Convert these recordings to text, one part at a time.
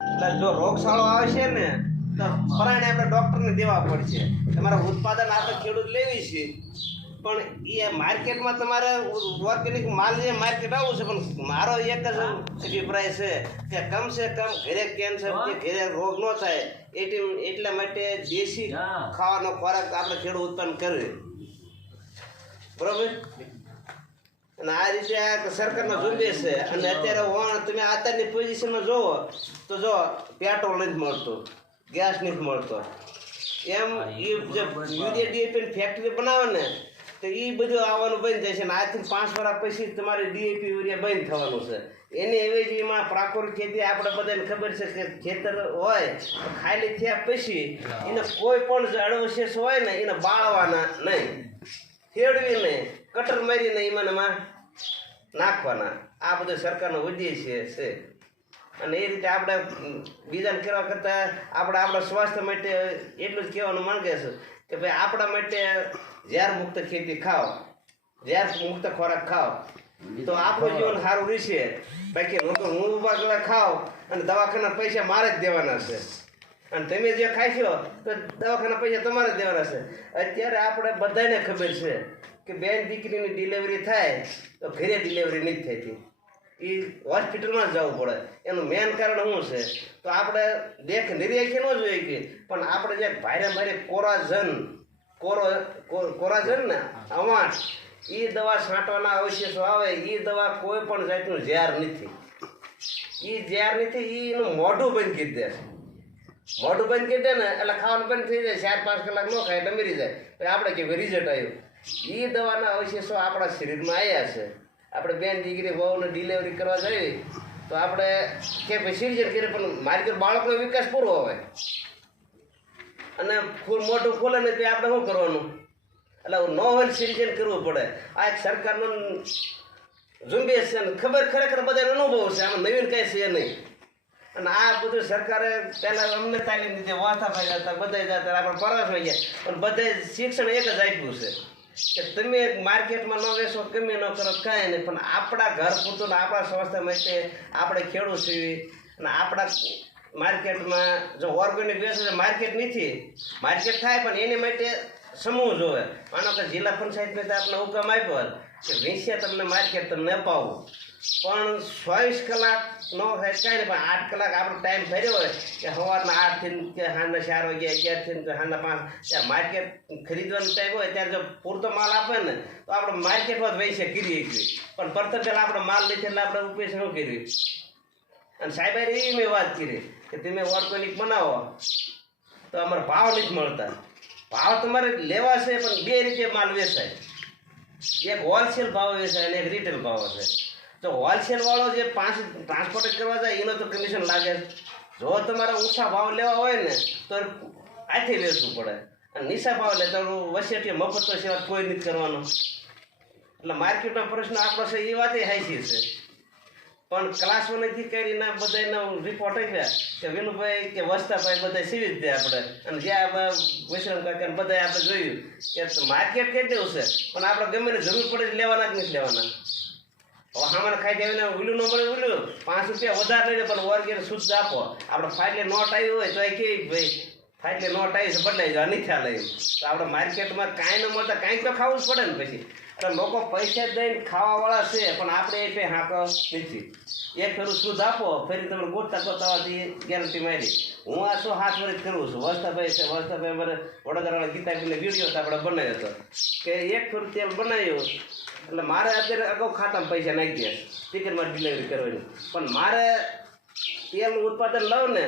એટલે જો રોગચાળો આવશે ને તો પરાણે આપણે ડોક્ટરને દેવા પડશે. તમારે ઉત્પાદન આપણે ખેડૂત લેવી છે, પણ એ માર્કેટમાં તમારે ઓર્ગેનિક માલ જે માર્કેટ આવું છે, પણ મારો એક જ અભિપ્રાય છે કે કમસે કમ ઘરે કેન્સર કે ઘરે રોગ ન થાય એટલા માટે દેશી ખાવાનો ખોરાક આપણે ખેડૂત ઉત્પન્ન કરવી. બરોબર. અને આ રીતે આ સરકારનો ઝુંબેશ છે. અને અત્યારે તમે અત્યારની પોઝિશનમાં જોવો તો જો પેટ્રોલ નથી મળતું, ગેસ નથી મળતો, એમ એ જે યુરિયા ડીએપી ફેક્ટરી બનાવે ને તો એ બધું આવવાનું બંધ થાય છે. અને આજથી 5 વર્ષ પછી તમારે ડીએપી યુરિયા બંધ થવાનું છે. એની એવેજીમાં પ્રાકૃતિક ખેતી આપણે બધાને ખબર છે કે ખેતર હોય તો ખાલી થયા પછી એને કોઈ પણ જે અડવશેષ હોય ને એને બાળવાના નહીં, ખેડવી નહીં, કટર મારીને એમાં નાખવાના. આ બધું સરકારનો ઉદ્દેશ્ય છે. અને એ રીતે આપણે બીજાને કરવા કરતાં આપણે આપણા સ્વાસ્થ્ય માટે એટલું જ કહેવાનું માંગે છે કે ભાઈ આપણા માટે ઝેર મુક્ત ખેતી ખાઓ, ઝેર મુક્ત ખોરાક ખાઓ તો આપણું જીવન સારું રહેશે. બાકી હું ઉભા ખાઓ અને દવાખાના પૈસા મારે જ દેવાના છે, અને તમે જે ખાશો તો દવાખાના પૈસા તમારે જ દેવાના છે. અત્યારે આપણે બધાને ખબર છે કે બેન દીકરીની ડિલિવરી થાય તો ઘરે ડિલિવરી નથી થતી, એ હોસ્પિટલમાં જ જવું પડે. એનું મેન કારણ શું છે? તો આપણે નિર્યાખી ન જોઈએ કે, પણ આપણે જે ભારે કોરાજન ને અવાટ એ દવા છાંટવાના અવશેષો આવે, એ દવા કોઈ પણ જાતનું ઝેર નથી. એ ઝેર નથી, એનું મોઢું બંધ કરી દે. મોઢું બંધ કરી દે ને એટલે ખાવાનું બંધ થઈ જાય. 4-5 કલાક ન ખાય એટલે મરી જાય. આપણે કે રિઝલ્ટ આવ્યું. એ દવાના અવશેષો આપણા શરીરમાં આવ્યા છે. આપણે બેન દીકરી બહુને ડિલિવરી કરવા જઈએ તો આપણે કે ભાઈ સિરિઝન કરીએ, પણ મારી બાળકનો વિકાસ પૂરો હોય અને મોટું ખોલે ને તે આપણે શું કરવાનું? એટલે ન હોય સિરિઝન કરવું પડે. આ એક સરકારનો ઝુંબેશ છે. ખરેખર બધાને અનુભવ છે, આમાં નવીન કાંઈ છે નહીં. અને આ બધું સરકારે પહેલાં અમને તાલીમ દીધી, વાંથાભાઈ જતા, બધા જતા, આપણે પરવાસ થઈ ગયા, પણ બધે શિક્ષણ એક જ આપ્યું છે કે તમે માર્કેટમાં ન વેચો, ગમે ન કરો, કાંઈ નહીં, પણ આપણા ઘર પૂરતું આપણા સ્વાસ્થ્ય માટે આપણે ખેડૂત છીએ. અને આપણા માર્કેટમાં જો ઓર્ગેનિક વેચો, માર્કેટ નથી, માર્કેટ થાય પણ એની માટે સમૂહ જોવે. માનો કે જિલ્લા પંચાયતને આપણે હુકમ આપ્યો કે વિશે તમને માર્કેટ તમને અપાવવું, પણ 24 કલાક ન થાય કાંઈ નહીં, પણ 8 કલાક આપણો ટાઈમ ભર્યો હોય કે સવારના 8થી કે સાંજના 4 વાગ્યા, 11થી કે સાંજના 5, ત્યાં માર્કેટ ખરીદવાનો ટાઈમ હોય ત્યારે જો પૂરતો માલ આપે ને તો આપણે માર્કેટમાં જ વૈસે કરીએ છીએ. પણ પ્રથમ પહેલાં આપણે માલ લીધે એટલે આપણે ઉપયોગ શું કર્યું? અને સાહેબે એવી મેં વાત કરી કે તમે ઓર્ગેનિક બનાવો તો અમારે ભાવ નથી મળતા. ભાવ તમારે લેવા છે, પણ 2 રીતે માલ વેચાય. એક હોલસેલ ભાવ વેચાય અને એક રિટેલ ભાવ છે. તો હોલસેલ વાળો જે 5 ટ્રાન્સપોર્ટ કરવા જાય એનો તો કમિશન લાગે. જો તમારે ઊંચા ભાવ લેવા હોય ને તો આથી વેચવું પડે, અને નીચા ભાવ લે તો વસેટી મફત તો સેવા કોઈ નથી કરવાનો. એટલે માર્કેટનો પ્રશ્ન આપણો છે એ વાત હાઈસી છે. પણ ક્લાસ 1થી કરીને બધાનો રિપોર્ટ આવ્યા કે વિનુભાઈ કે વસ્તાભાઈ બધા સીવી જ દે આપણે. અને જ્યાં વિશ્રામ કાકા બધા આપણે જોયું કે માર્કેટ કેટલું છે, પણ આપણે ગમે ને જરૂર પડે લેવાના જ નથી લેવાના. હવે સામાન ખાઈ દેવાને ઉલું ન મળે, ઉલું 5 રૂપિયા વધારે લઈ લે, પણ ઓર્ગેનિક શુદ્ધ આપો. આપણે ફાટલે નોટ આવી હોય તો એ કેવી ભાઈ ફાટલે નોટ આવી છે બદલાઈ જાય, નથી ખ્યાલ આવ્યું. તો આપણે માર્કેટમાં કાંઈ ન મળતા કાંઈક તો ખાવું જ પડે ને. પછી એટલે લોકો પૈસા દઈને ખાવાવાળા છે, પણ આપણે એ કંઈ હાંકો નથી. એક ફેરું શુદ્ધ આપો, ફરી તમે ગોઠતા ગોતાવાથી ગેરંટી મારી. હું આ 7 વર્ષ કરું છું. વસ્તાભાઈ છે, વસ્તાભાઈ અમારે વડોદરાવાળા ગીતાબેનને વિડીયો આપણે બનાવ્યો હતો કે એક ફેરું તેલ બનાવ્યું એટલે મારે અત્યારે અગાઉ ખાતામાં પૈસા નાખી દે ટિકિટમાં ડિલિવરી કરવાની, પણ મારે તેલનું ઉત્પાદન લઉં ને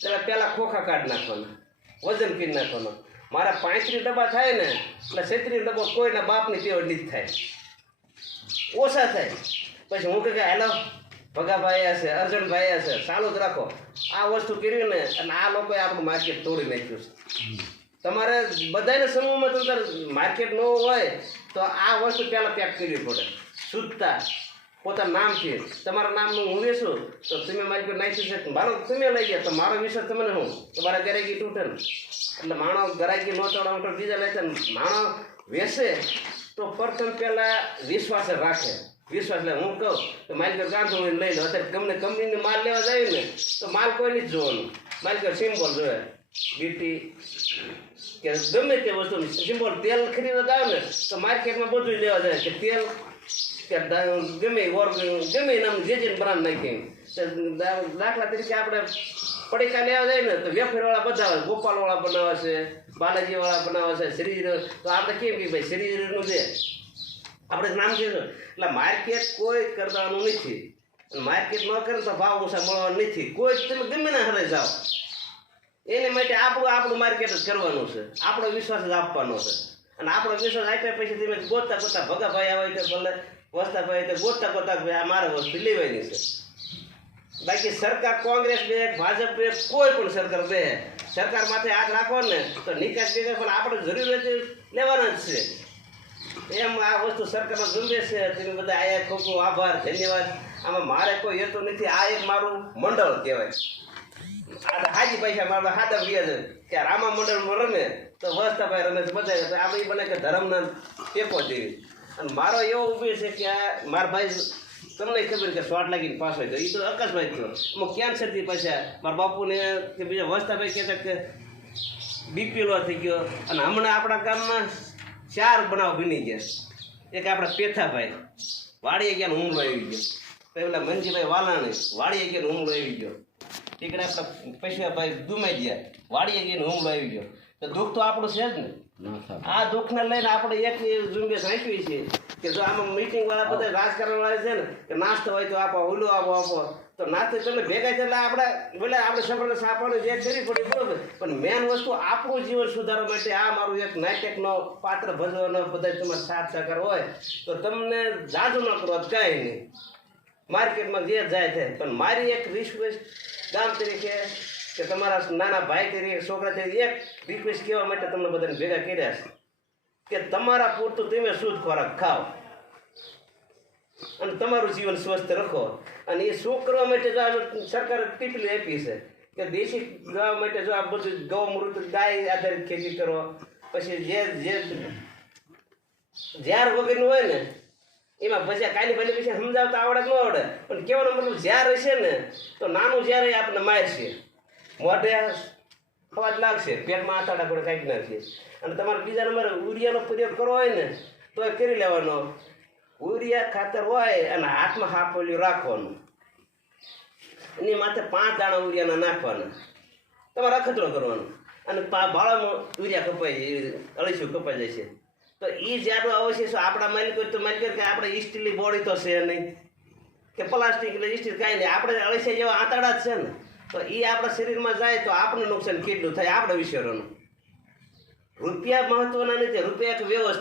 ત્યારે પહેલાં ખોખા કાઢી નાખવાના, વજન કરી નાખવાનું. મારા 35 ડબ્બા થાય ને એટલે 36 ડબ્બો કોઈના બાપની તેવડ નથી થાય, ઓછા થાય. પછી હું કહે હેલો ભગાભાઈ હશે, અર્જુનભાઈ હશે, ચાલુ જ રાખો. આ વસ્તુ કર્યું ને અને આ લોકોએ આપણું માર્કેટ તોડી નાખ્યું છે. તમારે બધાને સમૂહમાં તમારે માર્કેટ ન હોય તો આ વસ્તુ પહેલાં પેક કરવી પડે. શુદ્ધતા પોતાના નામથી, તમારા નામનું હું વેચું તો તમે મારી પર નાખી શકે, મારો તમે લઈ ગયા તો મારો વિષય તમને હું તમારા ગરાકી તૂટે ને. એટલે માણો ગરાકી નો તોડા બીજા લે છે. માણો વેચે તો પ્રથમ પહેલાં વિશ્વાસ રાખે વિશ્વાસ લે હું કહું તો માલિક ગાંધો લઈ લો અત્યારે ગમે કંપનીને માલ લેવા જાય ને તો માલ કોઈ નથી જોવાનું માલિક સિમ્બોલ જોવે બીટી કે ગમે તે વસ્તુ સિમ્બોલ તેલ ખરીદવા જાવ ને તો માર્કેટમાં બધું લેવા જાય કે તેલ કે ગમે ગમે નામ જે બ્રાન્ડ નાખી દાખલા તરીકે આપણે પડીકા લેવા જાય ને તો વેફરવાળા બધા આવે ગોપાલવાળા બનાવે છે બાલાજીવાળા બનાવે છે શ્રીજીર તો આપણે કેમ કે ભાઈ શ્રીજીરનું છે આપણે નામ કીધું એટલે માર્કેટ કોઈ કરવાનું નથી માર્કેટ ન કરે તો ભાવ ઓછા મળવાનો નથી કોઈ તમે ગમે ના હરે જાઓ એને માટે આપણું માર્કેટ જ કરવાનું છે આપણો વિશ્વાસ જ આપવાનો છે અને આપણો વિશ્વાસ આપ્યા પછી તમે ગોતતા ભગાભાઈ આવે તો ભલે વસ્તાભાઈ તો ગોતતા આ મારે વસ્તુ લેવાની છે બાકી સરકાર કોંગ્રેસ બે ભાજપ બે કોઈ પણ સરકાર બે સરકાર માથે હાથ રાખો ને તો નિકાસ ભેગા પણ આપણે જરૂર લેવાના જ છે એમ આ વસ્તુ સરકારનો ઝુંબેશ છે તમે બધા આયા ખૂબ ખૂબ આભાર ધન્યવાદ આમાં મારે કોઈ હેતુ નથી આ એક મારું મંડળ કહેવાય આ હાજી પૈસા મારા હાથા વ્યાજ કે રામા મંડળમાં રમે તો વસ્તાભાઈ રમે છે બધા તો આપણે બને કે ધર્મના ટેકો જેવી અને મારો એવો ઊભી છે કે આ મારા ભાઈ તમને ખબર કે શોર્ટ લાગીને પાછો ગયો એ તો અકસ્માત થયો એમાં કેન્સરથી પાછા મારા બાપુને કે બીજા વસ્તાભાઈ કહેતા કે બીપી લો થઈ ગયો અને હમણાં આપણા ગામમાં 4 બનાવ બની ગયા એક આપણા પેથાભાઈ વાડીએ ગયા હુમલો આવી ગયો પેલા મંજીભાઈ વાલાણી વાડીએ ગયા હુમલો આવી ગયો ટીકડા આપણા પૈસાભાઈ દુમાઈ ગયા વાડીએ ગયા હુમલો આવી ગયો તો દુઃખ તો આપણું છે જ ને આ દુઃખને લઈને આપણે એક ઝુંબેશ આપી છે કે જો આમાં મીટિંગ વાળા બધા રાજકારણ વાળા છે ને કે નાસ્તો હોય તો આપો ઓલું આપો તો નાસ્તો તમે ભેગા થયેલા આપણે સફળતા આપવાનું જે કરી પડી બરોબર પણ મેન વસ્તુ આપણું જીવન સુધારવા માટે આ મારું એક નાટકનો પાત્ર ભજવાનો બધા તમારે સાથ સહકાર હોય તો તમને જાદુ ન કરો કાંઈ નહીં માર્કેટમાં જે જાય છે પણ મારી એક રિક્વેસ્ટ ગામ તરીકે કે તમારા નાના ભાઈ તરીકે છોકરા તરીકે એક રિક્વેસ્ટ કહેવા માટે તમને બધાને ભેગા કર્યા છે કે તમારા પૂરતું તમે શુદ્ધ ખોરાક ખાઓ અને તમારું જીવન સ્વસ્થ રાખો અને એ શું કરવા માટે જો સરકારે ટીપલી આપી છે કે દેશી ગાવા માટે જો આ બધું ગૌમૃત ગાય આધારિત ખેતી કરો પછી જે ઝાર વગરનું હોય ને એમાં ભજીયા કાલી ભલે પછી સમજાવતા આવડે ન આવડે પણ કહેવાનો મતલબ ઝાર હશે ને તો નાનું ઝાર આપણને મારશે મોઢે અવાજ લાગશે પેટમાં આંતરડા પણ કાઢી નાખીએ અને તમારે બીજા નંબર ઉરિયાનો પ્રયોગ કરવો હોય ને તો એ કરી લેવાનો ઉરિયા ખાતર હોય અને હાથમાં હાફોલ્યું રાખવાનું એની માથે 5 દાણા ઉરિયાના નાખવાના તમારે અખતરો કરવાનો અને ભાળામાં ઉરિયા કપાઈ અળસીયું કપાઈ જશે તો એ જ્યારનો અવશેષો આપણા માલિક હોય તો માલિક કે આપણે સ્ટીલની બોડી તો છે નહીં કે પ્લાસ્ટિક એટલે સ્ટીલ કાંઈ નહીં આપણે અળસિયા જેવા આંતરડા જ છે ને તો એ આપણા શરીરમાં જાય તો આપણને નુકસાન કેટલું થાય આપણા વિચારોનું રૂપિયા મહત્વના નથી રૂપિયા એક વ્યવસ્થા